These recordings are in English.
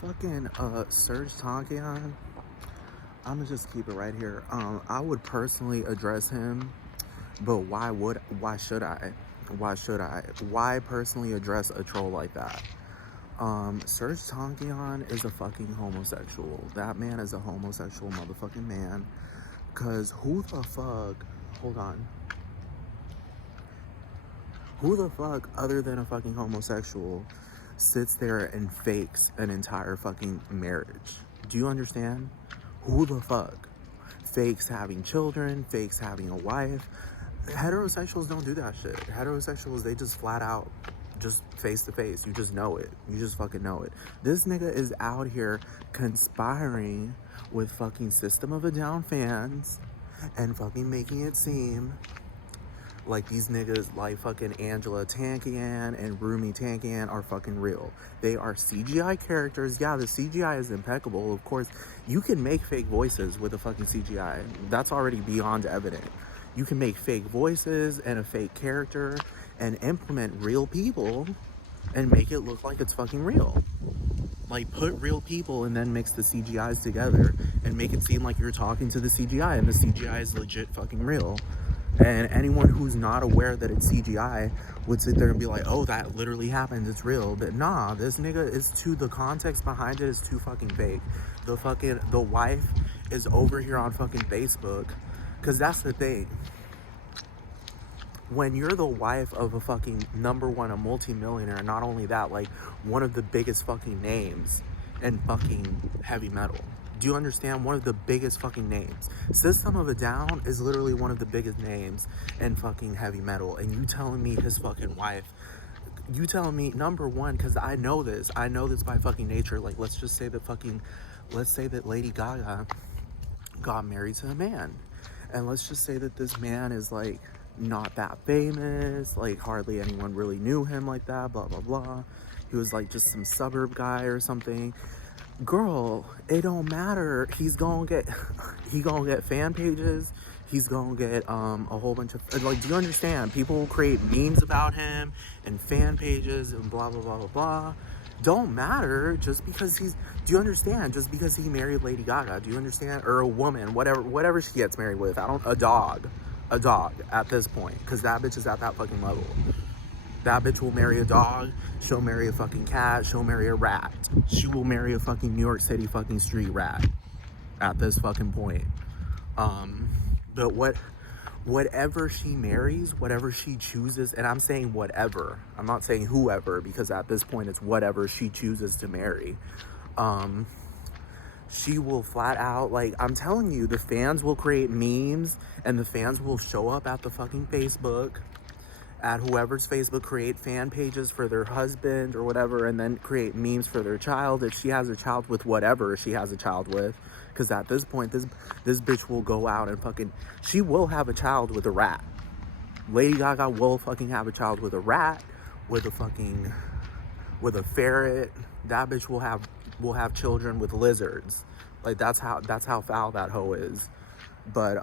Fucking Serj Tankian. I'ma just keep it right here. I would personally address him, but why should I? Why should I? Why personally address a troll like that? Serj Tankian is a fucking homosexual. That man is a homosexual motherfucking man. Cause who the fuck, hold on. Who the fuck other than a fucking homosexual sits there and fakes an entire fucking marriage? Do you understand? Who the fuck fakes having children, fakes having a wife? Heterosexuals don't do that shit. Heterosexuals, they just flat out, just face to face. You just know it. You just fucking know it. This nigga is out here conspiring with fucking System of a Down fans and fucking making it seem like these niggas like fucking Angela Tankian and Rumi Tankian are fucking real. They are CGI characters. Yeah, the CGI is impeccable. Of course, you can make fake voices with a fucking CGI. That's already beyond evident. You can make fake voices and a fake character and implement real people and make it look like it's fucking real. Like, put real people and then mix the CGIs together and make it seem like you're talking to the CGI and the CGI is legit fucking real. And anyone who's not aware that it's CGI would sit there and be like, oh, that literally happened, it's real. But nah, this nigga is the context behind it is too fucking fake. The wife is over here on fucking Facebook. Cause that's the thing. When you're the wife of a fucking #1, a multi-millionaire, not only that, like one of the biggest fucking names in fucking heavy metal. Do you understand? One of the biggest fucking names. System of a Down is literally one of the biggest names in fucking heavy metal. And you telling me his fucking wife, you telling me, #1, because I know this by fucking nature. Like, let's say that Lady Gaga got married to a man. And let's just say that this man is like not that famous, like hardly anyone really knew him like that, blah, blah, blah. He was like just some suburb guy or something. Girl, it don't matter. He gonna get fan pages. He's gonna get a whole bunch of, like, do you understand? People will create memes about him and fan pages and blah blah blah blah blah. Don't matter just because do you understand? Just because he married Lady Gaga, do you understand? Or a woman, whatever she gets married with. A dog at this point, because that bitch is at that fucking level. That bitch will marry a dog. She'll marry a fucking cat. She'll marry a rat. She will marry a fucking New York City fucking street rat at this fucking point. But whatever she marries, whatever she chooses, and I'm saying whatever. I'm not saying whoever, because at this point it's whatever she chooses to marry. She will flat out, like, I'm telling you, the fans will create memes and the fans will show up at the fucking Facebook, at whoever's Facebook, create fan pages for their husband or whatever, and then create memes for their child if she has a child with whatever she has a child with. Because at this point, this bitch will go out and fucking, she will have a child with a rat. Lady Gaga will fucking have a child with a rat, with a ferret. That bitch will have children with lizards. Like, that's how foul that hoe is. But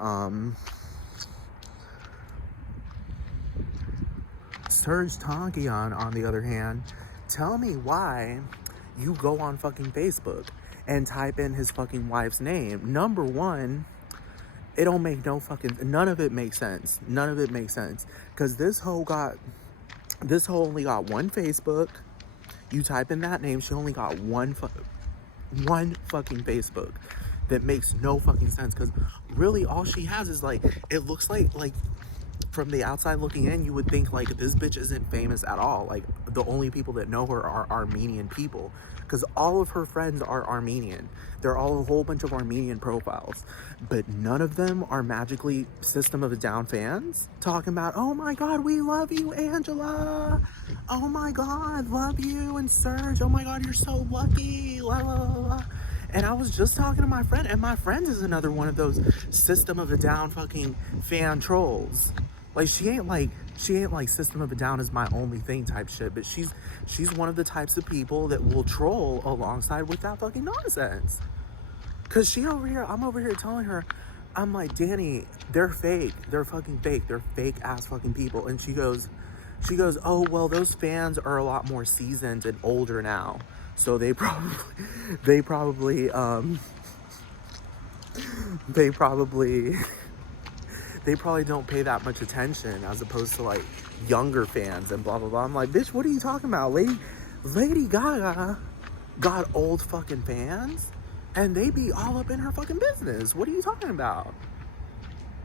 Serj Tankian, on the other hand, tell me why you go on fucking Facebook and type in his fucking wife's name. #1, it don't make no fucking, none of it makes sense. None of it makes sense. Because this hoe only got one Facebook. You type in that name, she only got one fucking Facebook. That makes no fucking sense. Because really all she has is, like, it looks like from the outside looking in, you would think like this bitch isn't famous at all. Like, the only people that know her are Armenian people, because all of her friends are Armenian. They're all a whole bunch of Armenian profiles, but none of them are magically System of a Down fans talking about, oh my god, we love you, Angela, oh my god, love you, and Serj, oh my god, you're so lucky, la la la la. And I was just talking to my friend, and my friend is another one of those System of a Down fucking fan trolls. Like, she ain't like System of a Down is my only thing type shit, but she's one of the types of people that will troll alongside with that fucking nonsense. Cause I'm over here telling her, I'm like, Danny, they're fake, they're fucking fake, they're fake ass fucking people. And she goes, She goes, oh, well, those fans are a lot more seasoned and older now. So they probably, they probably, they probably, they probably don't pay that much attention as opposed to like younger fans and blah, blah, blah. I'm like, bitch, what are you talking about? Lady Gaga got old fucking fans and they be all up in her fucking business. What are you talking about?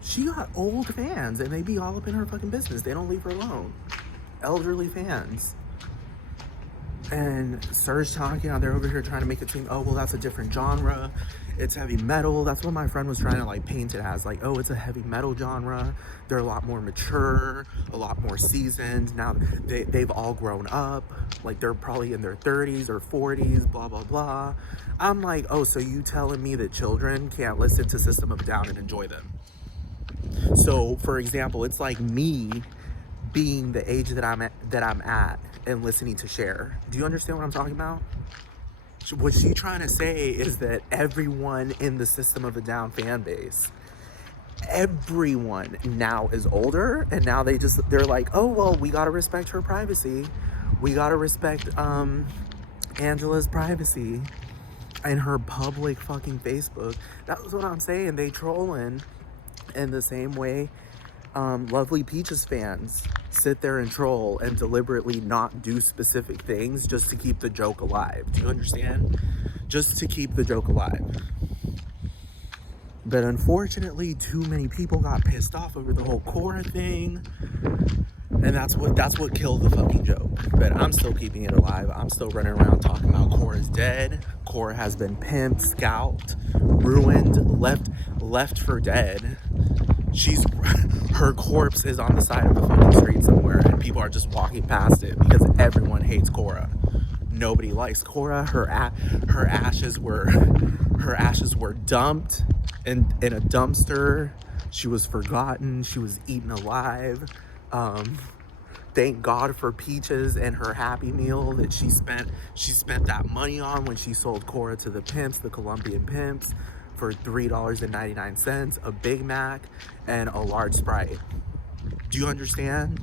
She got old fans and they be all up in her fucking business. They don't leave her alone. Elderly fans. And Serj Tankian, they're over here trying to make it seem, oh, well, that's a different genre. It's heavy metal. That's what my friend was trying to like paint it as. Like, oh, it's a heavy metal genre. They're a lot more mature, a lot more seasoned. Now they've all grown up. Like they're probably in their 30s or 40s, blah, blah, blah. I'm like, oh, so you telling me that children can't listen to System of a Down and enjoy them? So, for example, it's like me being the age that I'm at and listening to Cher. Do you understand what I'm talking about? What she's trying to say is that everyone in the System of a Down fan base, everyone now is older, and now they're like, oh, well, we gotta respect her privacy. We gotta respect Angela's privacy and her public fucking Facebook. That's what I'm saying. They trolling in the same way LovelyPeaches fans sit there and troll and deliberately not do specific things just to keep the joke alive. Do you understand? Just to keep the joke alive. But unfortunately, too many people got pissed off over the whole Cora thing. And that's what killed the fucking joke. But I'm still keeping it alive. I'm still running around talking about Cora's dead. Cora has been pimped, scalped, ruined, left for dead. Her corpse is on the side of the fucking street somewhere, and people are just walking past it because everyone hates Cora. Nobody likes Cora. Her ashes were dumped in a dumpster. She was forgotten. She was eaten alive. Thank God for Peaches and her Happy Meal that she spent that money on when she sold Cora to the pimps, the Colombian pimps, for $3.99, a Big Mac, and a large Sprite. Do you understand?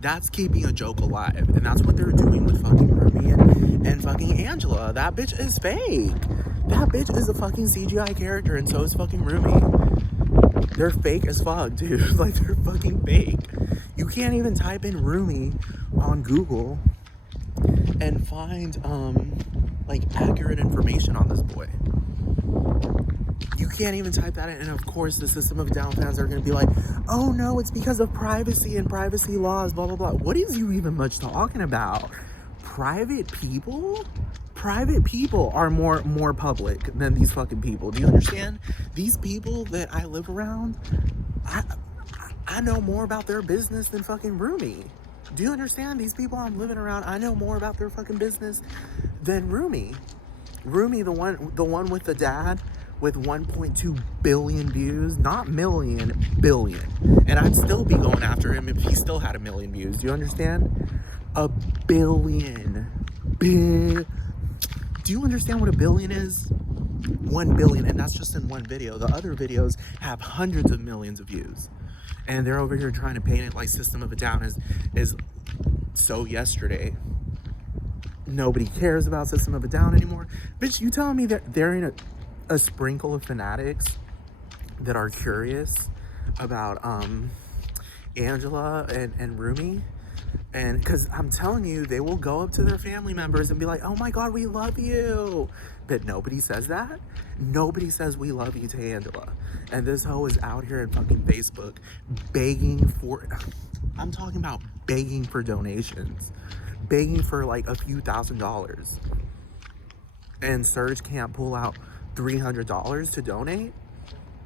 That's keeping a joke alive, and that's what they're doing with fucking Ruby and fucking Angela. That bitch is fake. That bitch is a fucking CGI character, and so is fucking Ruby. They're fake as fuck, dude. Like, they're fucking fake. You can't even type in Rumi on Google and find like accurate information on this boy. You can't even type that in, and of course the System of a Down fans are gonna be like, oh no, it's because of privacy and privacy laws, blah blah blah. What is you even much talking about? Private people? Private people are more public than these fucking people. Do you understand? These people that I live around, I know more about their business than fucking Rumi. Do you understand? These people I'm living around, I know more about their fucking business than Rumi. Rumi, the one with the dad with 1.2 billion views, not million, billion. And I'd still be going after him if he still had 1 million views. Do you understand? A billion. Do you understand what a billion is? 1 billion, and that's just in one video. The other videos have hundreds of millions of views. And they're over here trying to paint it like System of a Down is so yesterday. Nobody cares about System of a Down anymore. Bitch, you telling me that they're in a sprinkle of fanatics that are curious about Angela and Rumi? And because I'm telling you, they will go up to their family members and be like, oh my God, we love you. But nobody says that. Nobody says we love you to Angela. And this hoe is out here in fucking Facebook begging for, I'm talking about begging for donations. Begging for like a few $1,000s. And Serj can't pull out $300 to donate.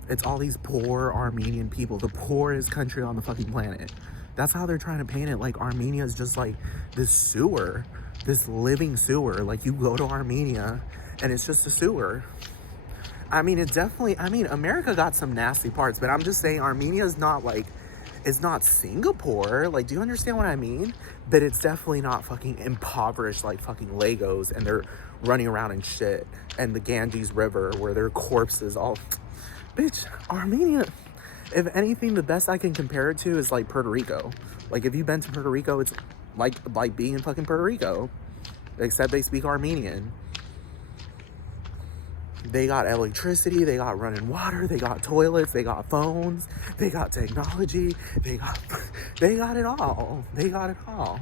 It's all these poor Armenian people, the poorest country on the fucking planet. That's how they're trying to paint it. Like Armenia is just like this sewer, this living sewer. Like you go to Armenia and it's just a sewer. I mean, it definitely, I mean, America got some nasty parts, but I'm just saying Armenia is not like, it's not Singapore. Like, do you understand what I mean? But it's definitely not fucking impoverished like fucking Lagos and they're running around in shit. And the Ganges River where their corpses all, bitch, Armenia, If anything, the best I can compare it to is like Puerto Rico. Like if you've been to Puerto Rico, it's like being in fucking Puerto Rico, except they speak Armenian. They got electricity, they got running water, they got toilets, they got phones, they got technology, they got it all. They got it all.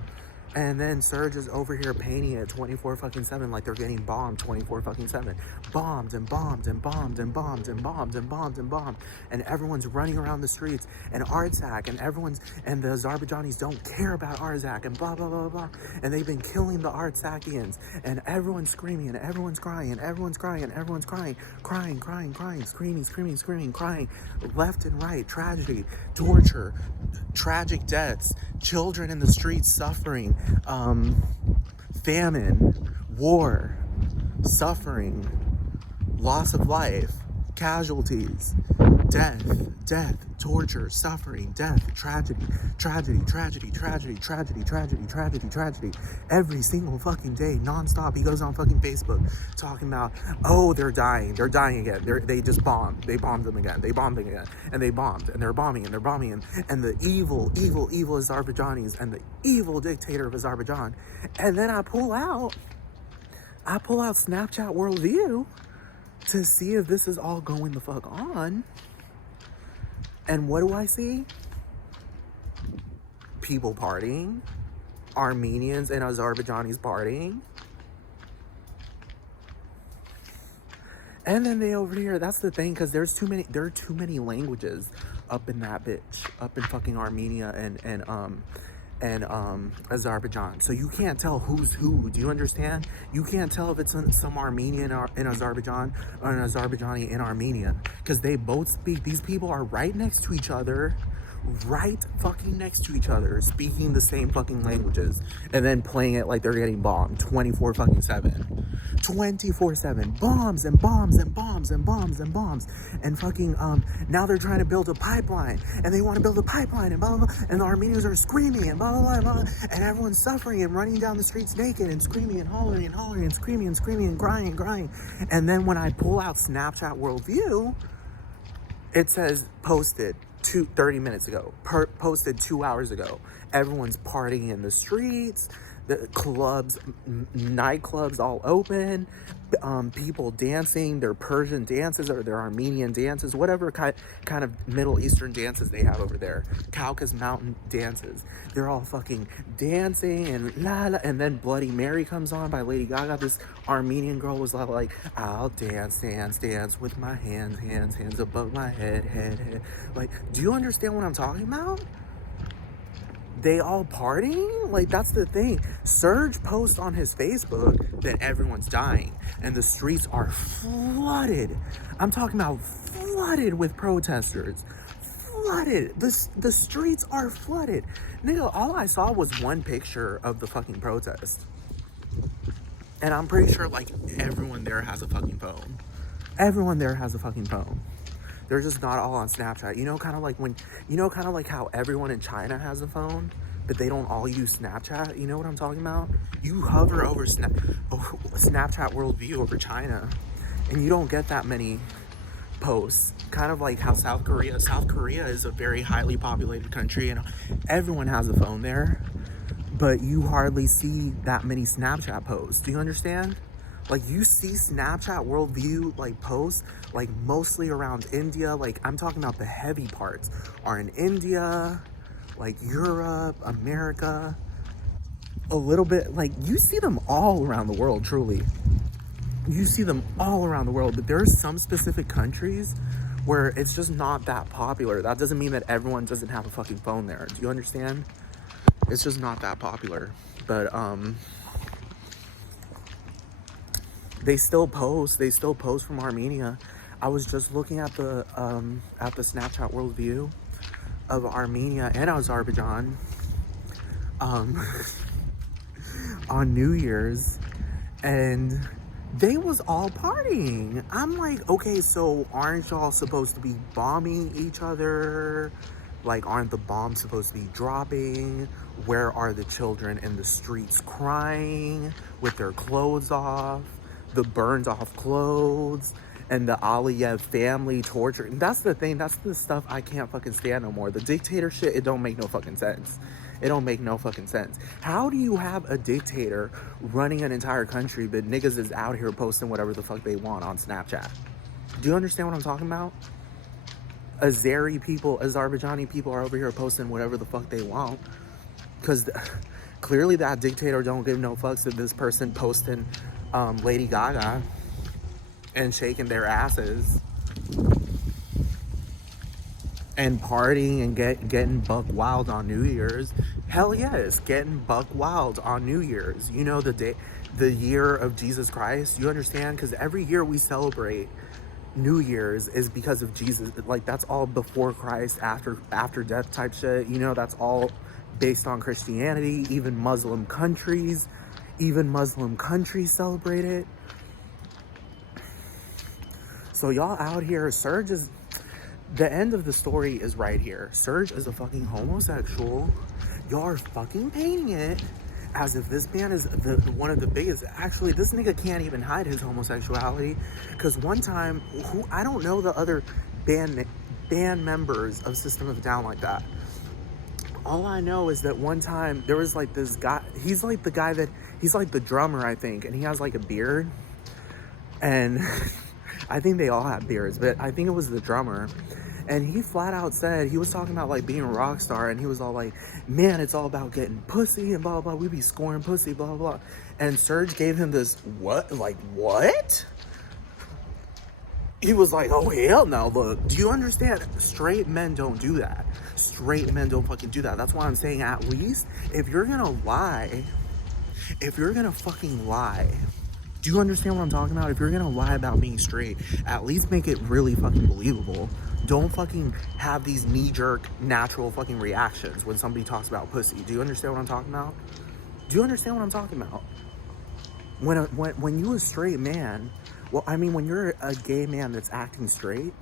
And then Serj is over here painting it 24-7 like they're getting bombed 24-7. Bombed and bombed and bombed and bombed and bombed and bombed and bombed. And everyone's running around the streets and Artsakh and the Azerbaijanis don't care about Artsakh and blah, blah, blah, blah. And they've been killing the Artsakhians and everyone's screaming and everyone's crying and everyone's crying and everyone's crying, screaming, crying, left and right, tragedy, torture, tragic deaths, children in the streets suffering, famine, war, suffering, loss of life, casualties, death, torture, suffering, death, tragedy, every single fucking day, nonstop. He goes on fucking Facebook talking about, oh, they're dying again. They just bombed. They bombed them again. They bombed them again. And they bombed. And they're bombing. And the evil Azerbaijanis and the evil dictator of Azerbaijan. And then I pull out Snapchat Worldview to see if this is all going the fuck on. And what do I see? People partying. Armenians and Azerbaijanis partying. And then they over here, that's the thing, because there are too many languages up in that bitch. Up in fucking Armenia and Azerbaijan. So you can't tell who's who. Do you understand? You can't tell if it's some Armenian in Azerbaijan or an Azerbaijani in Armenia, because they both speak. These people are right next to each other, speaking the same fucking languages, and then playing it like they're getting bombed 24/7, bombs and bombs and bombs and bombs and bombs, and fucking now they're trying to build a pipeline, and they want to build a pipeline, and blah blah blah, and the Armenians are screaming and blah blah blah, and everyone's suffering and running down the streets naked and screaming and hollering and screaming and crying, and then when I pull out Snapchat Worldview, it says posted 30 minutes ago, posted 2 hours ago. Everyone's partying in the streets, the clubs, nightclubs all open, people dancing their Persian dances or their Armenian dances, whatever kind of Middle Eastern dances they have over there, Caucasus Mountain dances. They're all fucking dancing and la la, and then Bloody Mary comes on by Lady Gaga. This Armenian girl was like, I'll dance with my hands above my head. Like, do you understand what I'm talking about? They all partying? Like, that's the thing. Serj posts on his Facebook that everyone's dying and the streets are flooded. I'm talking about flooded with protesters. Flooded. The streets are flooded. Nigga, all I saw was one picture of the fucking protest. And I'm pretty sure, like, everyone there has a fucking phone. They're just not all on Snapchat. Kind of like how everyone in China has a phone, but they don't all use Snapchat. You know what I'm talking about? You hover over Snapchat Worldview over China, and you don't get that many posts. Kind of like how South Korea is a very highly populated country, and everyone has a phone there, but you hardly see that many Snapchat posts. Do you understand? Like, you see Snapchat Worldview, like, posts, like, mostly around India. Like, I'm talking about the heavy parts are in India, like, Europe, America, a little bit. Like, you see them all around the world, truly. You see them all around the world. But there are some specific countries where it's just not that popular. That doesn't mean that everyone doesn't have a fucking phone there. Do you understand? It's just not that popular. But, They still post from Armenia. I was just looking at the Snapchat Worldview of Armenia and Azerbaijan on New Year's, and they was all partying. I'm like, okay, so aren't y'all supposed to be bombing each other? Like, aren't the bombs supposed to be dropping? Where are the children in the streets crying with their clothes off? The burned off clothes, and the Aliyev family torture. And that's the thing. That's the stuff I can't fucking stand no more. The dictator shit, it don't make no fucking sense. It don't make no fucking sense. How do you have a dictator running an entire country, but niggas is out here posting whatever the fuck they want on Snapchat? Do you understand what I'm talking about? Azerbaijani people are over here posting whatever the fuck they want. Because clearly that dictator don't give no fucks if this person posting Lady Gaga and shaking their asses and partying and getting buck wild on New Year's. Hell yes, getting buck wild on New Year's. You know, the year of Jesus Christ. You understand? Because every year we celebrate New Year's is because of Jesus. Like, that's all before Christ, after death type shit. You know, that's all based on Christianity. Even Muslim countries celebrate it. So y'all out here, Serj is, the end of the story is right here. Serj is a fucking homosexual. Y'all are fucking painting it as if this man is one of the biggest. Actually, this nigga can't even hide his homosexuality, because one time, I don't know the other band members of System of a Down like that. All I know is that one time there was like this guy, he's like the drummer, I think, and he has like a beard, and I think they all have beards, but I think it was the drummer. And he flat out said, he was talking about like being a rock star, and he was all like, man, it's all about getting pussy and blah, blah, blah. We be scoring pussy, blah, blah, blah. And Serj gave him this, what? Like, what? He was like, oh, hell no, look, do you understand? Straight men don't do that. Straight men don't fucking do that. That's why I'm saying, at least, if you're gonna lie, if you're gonna fucking lie, do you understand what I'm talking about? If you're gonna lie about being straight, at least make it really fucking believable. Don't fucking have these knee-jerk, natural fucking reactions when somebody talks about pussy. Do you understand what I'm talking about? Do you understand what I'm talking about? When you a straight man, well, I mean, when you're a gay man that's acting straight,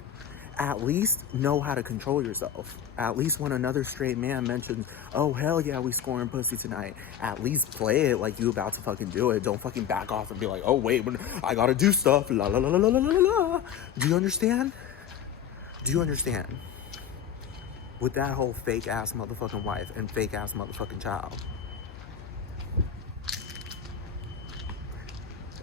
at least know how to control yourself. At least when another straight man mentions, oh, hell yeah, we scoring pussy tonight, at least play it like you about to fucking do it. Don't fucking back off and be like, oh, wait, I gotta do stuff, la la la la la la la. Do you understand? Do you understand? With that whole fake ass motherfucking wife and fake ass motherfucking child.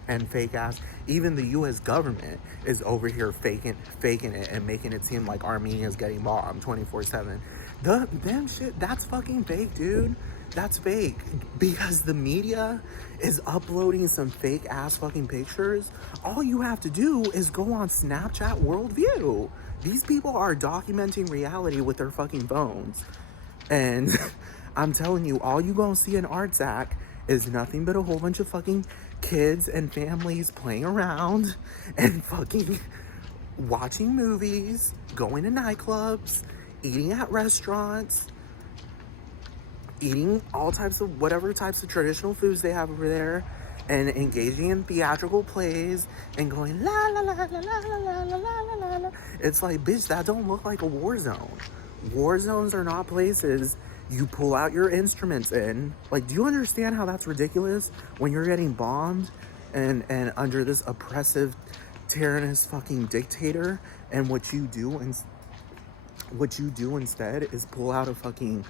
And fake ass, even the US government is over here faking it and making it seem like Armenia is getting bombed 24/7. Them shit, that's fucking fake, dude. That's fake, because the media is uploading some fake ass fucking pictures. All you have to do is go on Snapchat Worldview. These people are documenting reality with their fucking phones. And I'm telling you, all you gonna see in Artsac is nothing but a whole bunch of fucking kids and families playing around and fucking watching movies, going to nightclubs, eating at restaurants, eating all types of whatever types of traditional foods they have over there, and engaging in theatrical plays and going la la la la la la la la la la. It's like, bitch, that don't look like a war zone. War zones are not places you pull out your instruments in. Like, do you understand how that's ridiculous when you're getting bombed and under this oppressive, tyrannous fucking dictator, and what you do instead is pull out a fucking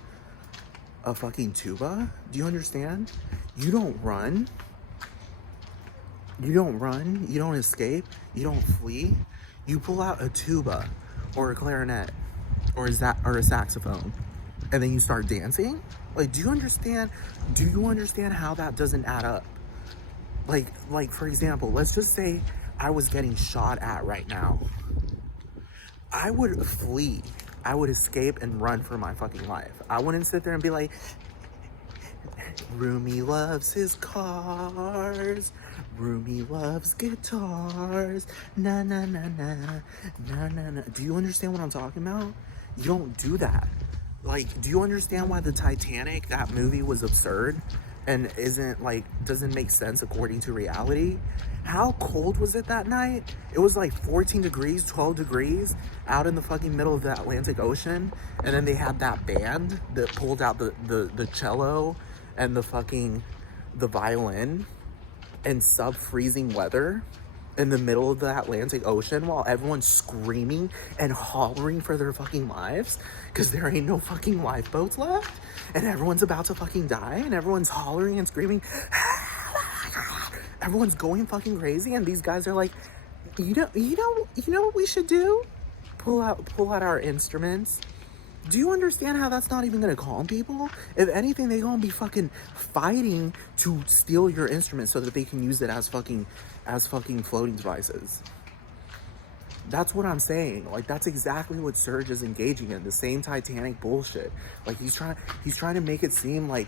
tuba? Do you understand? You don't run. You don't escape, you don't flee. You pull out a tuba or a clarinet or a saxophone, and then you start dancing? Like, do you understand how that doesn't add up? Like for example, let's just say I was getting shot at right now. I would flee. I would escape and run for my fucking life. I wouldn't sit there and be like, Rumi loves his cars, Rumi loves guitars, na na na na, na na na. Do you understand what I'm talking about? You don't do that. Like, do you understand why the Titanic, that movie, was absurd and doesn't make sense according to reality? How cold was it that night? It was like 14 degrees, 12 degrees out in the fucking middle of the Atlantic Ocean. And then they had that band that pulled out the cello and the violin in sub-freezing weather. in the middle of the Atlantic Ocean while everyone's screaming and hollering for their fucking lives because there ain't no fucking lifeboats left and everyone's about to fucking die and everyone's hollering and screaming. Everyone's going fucking crazy and these guys are like, you know what we should do? Pull out our instruments. Do you understand how that's not even gonna calm people? If anything, they gonna be fucking fighting to steal your instrument so that they can use it as fucking floating devices. That's what I'm saying. Like, that's exactly what Serj is engaging in. The same Titanic bullshit. Like, he's trying to make it seem like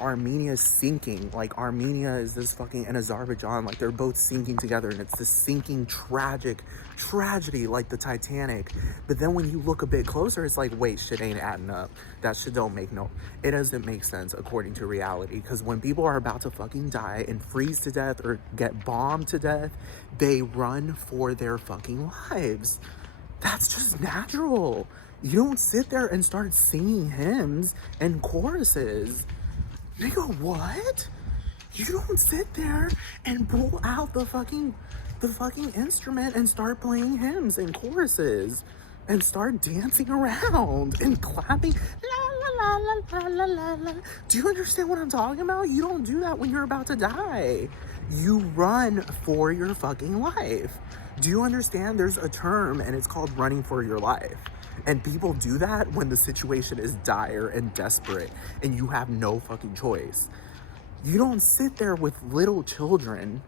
Armenia is sinking. Like, Armenia is this fucking, and Azerbaijan, like, they're both sinking together. And it's this sinking tragedy like the Titanic. But then when you look a bit closer, it's like, wait, shit ain't adding up. That shit don't make it doesn't make sense according to reality. Because when people are about to fucking die and freeze to death or get bombed to death, they run for their fucking lives. That's just natural. You don't sit there and start singing hymns and choruses. Nigga, what? You don't sit there and pull out the fucking instrument and start playing hymns and choruses and start dancing around and clapping. La, la, la, la, la, la, la. Do you understand what I'm talking about? You don't do that when you're about to die. You run for your fucking life. Do you understand? There's a term and it's called running for your life. And people do that when the situation is dire and desperate and you have no fucking choice. You don't sit there with little children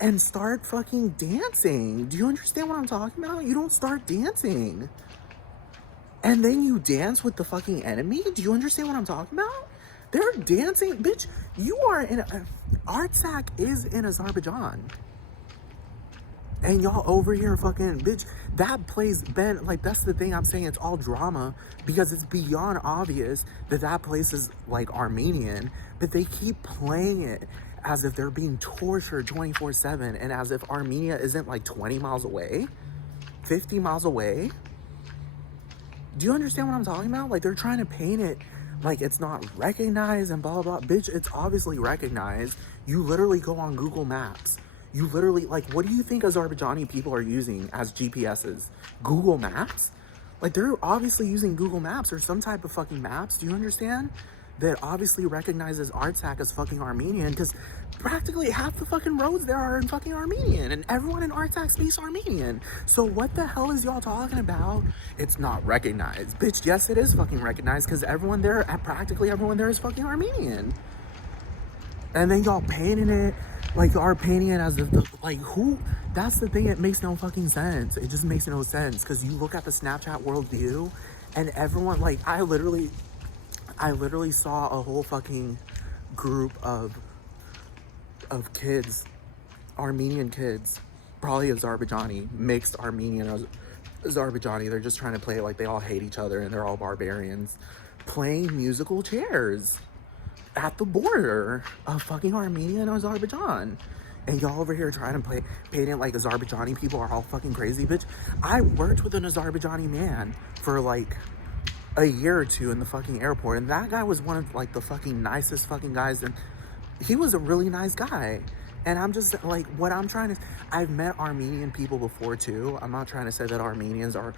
and start fucking dancing. Do you understand what I'm talking about? You don't start dancing. And then you dance with the fucking enemy? Do you understand what I'm talking about? They're dancing. Bitch, you are in Artsakh is in Azerbaijan. And y'all over here fucking, bitch, that place been, like, that's the thing I'm saying, it's all drama, because it's beyond obvious that that place is, like, Armenian, but they keep playing it as if they're being tortured 24/7, and as if Armenia isn't, like, 20 miles away, 50 miles away. Do you understand what I'm talking about? Like, they're trying to paint it like it's not recognized and blah, blah, blah. Bitch, it's obviously recognized. You literally go on Google Maps. You literally, like, what do you think Azerbaijani people are using as GPSs? Google Maps? Like, they're obviously using Google Maps or some type of fucking maps. Do you understand? That obviously recognizes Artsakh as fucking Armenian, because practically half the fucking roads there are in fucking Armenian, and everyone in Artsakh speaks Armenian. So what the hell is y'all talking about? It's not recognized. Bitch, yes, it is fucking recognized, because everyone there, practically everyone there is fucking Armenian. And then y'all painting it, like, are painting it as if, like, who? That's the thing, it makes no fucking sense. It just makes no sense, because you look at the Snapchat worldview, and everyone, like, I literally saw a whole fucking group of kids, Armenian kids, probably Azerbaijani, mixed Armenian, Azerbaijani. They're just trying to play it like they all hate each other and they're all barbarians, playing musical chairs at the border of fucking Armenia and Azerbaijan. And y'all over here trying to paint it like Azerbaijani people are all fucking crazy. Bitch, I worked with an Azerbaijani man for like a year or two in the fucking airport, and that guy was one of like the fucking nicest fucking guys, and he was a really nice guy. And I'm just like, what I'm trying to, I've met Armenian people before too. I'm not trying to say that Armenians are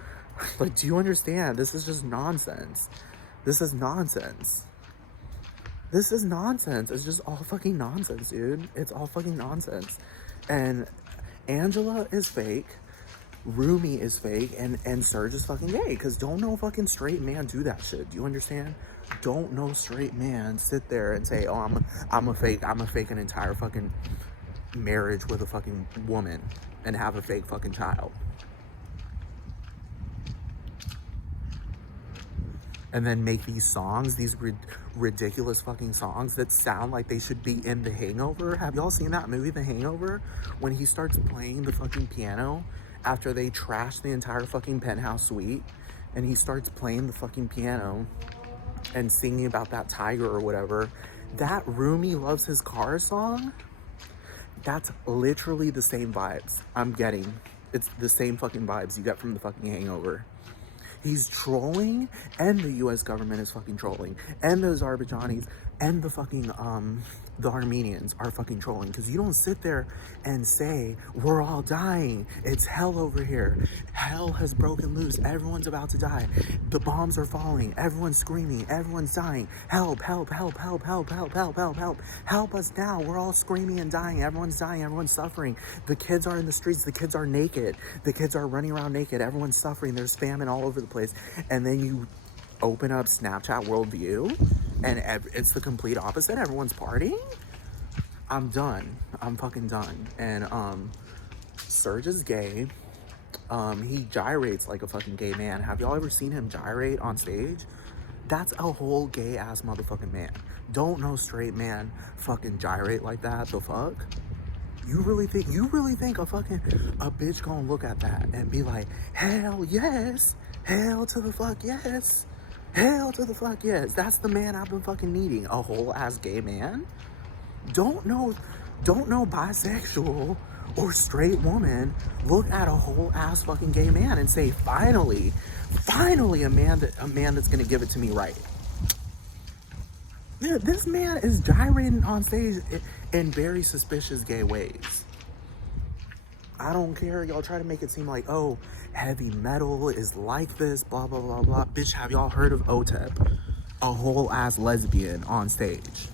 like, do you understand? This is just nonsense. This is nonsense. This is nonsense. It's just all fucking nonsense, dude. It's all fucking nonsense. And Angela is fake. Rumi is fake, and Serj is fucking gay, because don't no fucking straight man do that shit. Do you understand? Don't no straight man sit there and say, oh, I'm a fake an entire fucking marriage with a fucking woman and have a fake fucking child. And then make these songs, these ridiculous fucking songs that sound like they should be in The Hangover. Have y'all seen that movie, The Hangover? When he starts playing the fucking piano after they trash the entire fucking penthouse suite, and he starts playing the fucking piano and singing about that tiger or whatever. That Rumi Loves His Car song, that's literally the same vibes I'm getting. It's the same fucking vibes you get from the fucking Hangover. He's trolling, and the US government is fucking trolling, and the Azerbaijanis, and the fucking the Armenians are fucking trolling, because you don't sit there and say, we're all dying, it's hell over here, hell has broken loose, everyone's about to die, the bombs are falling, everyone's screaming, everyone's dying, help, help, help, help, help, help, help, help, help, help us now, we're all screaming and dying, everyone's dying, everyone's suffering, the kids are in the streets, the kids are naked, the kids are running around naked, everyone's suffering, there's famine all over the place. And then you open up Snapchat worldview and it's the complete opposite. Everyone's partying. I'm done. I'm fucking done. And Serj is gay. He gyrates like a fucking gay man. Have y'all ever seen him gyrate on stage? That's a whole gay ass motherfucking man. Don't no straight man fucking gyrate like that. The fuck? You really think a bitch gonna look at that and be like, hell yes, hell to the fuck yes, hell to the fuck yes. That's the man I've been fucking needing. A whole ass gay man? Don't know bisexual or straight woman look at a whole ass fucking gay man and say, finally a man that's gonna give it to me right. Yeah, this man is gyrating on stage in very suspicious gay ways. I don't care. Y'all try to make it seem like, oh, heavy metal is like this, blah, blah, blah, blah. Bitch, have y'all heard of OTEP? A whole ass lesbian on stage.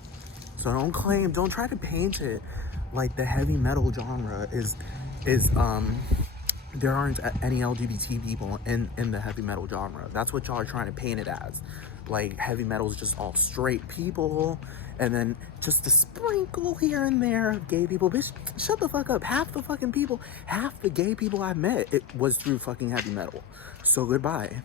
So don't try to paint it like the heavy metal genre is there aren't any LGBT people in the heavy metal genre. That's what y'all are trying to paint it as. Like, heavy metal is just all straight people, and then just a sprinkle here and there of gay people. Bitch, shut the fuck up. Half the gay people I met, it was through fucking heavy metal. So goodbye.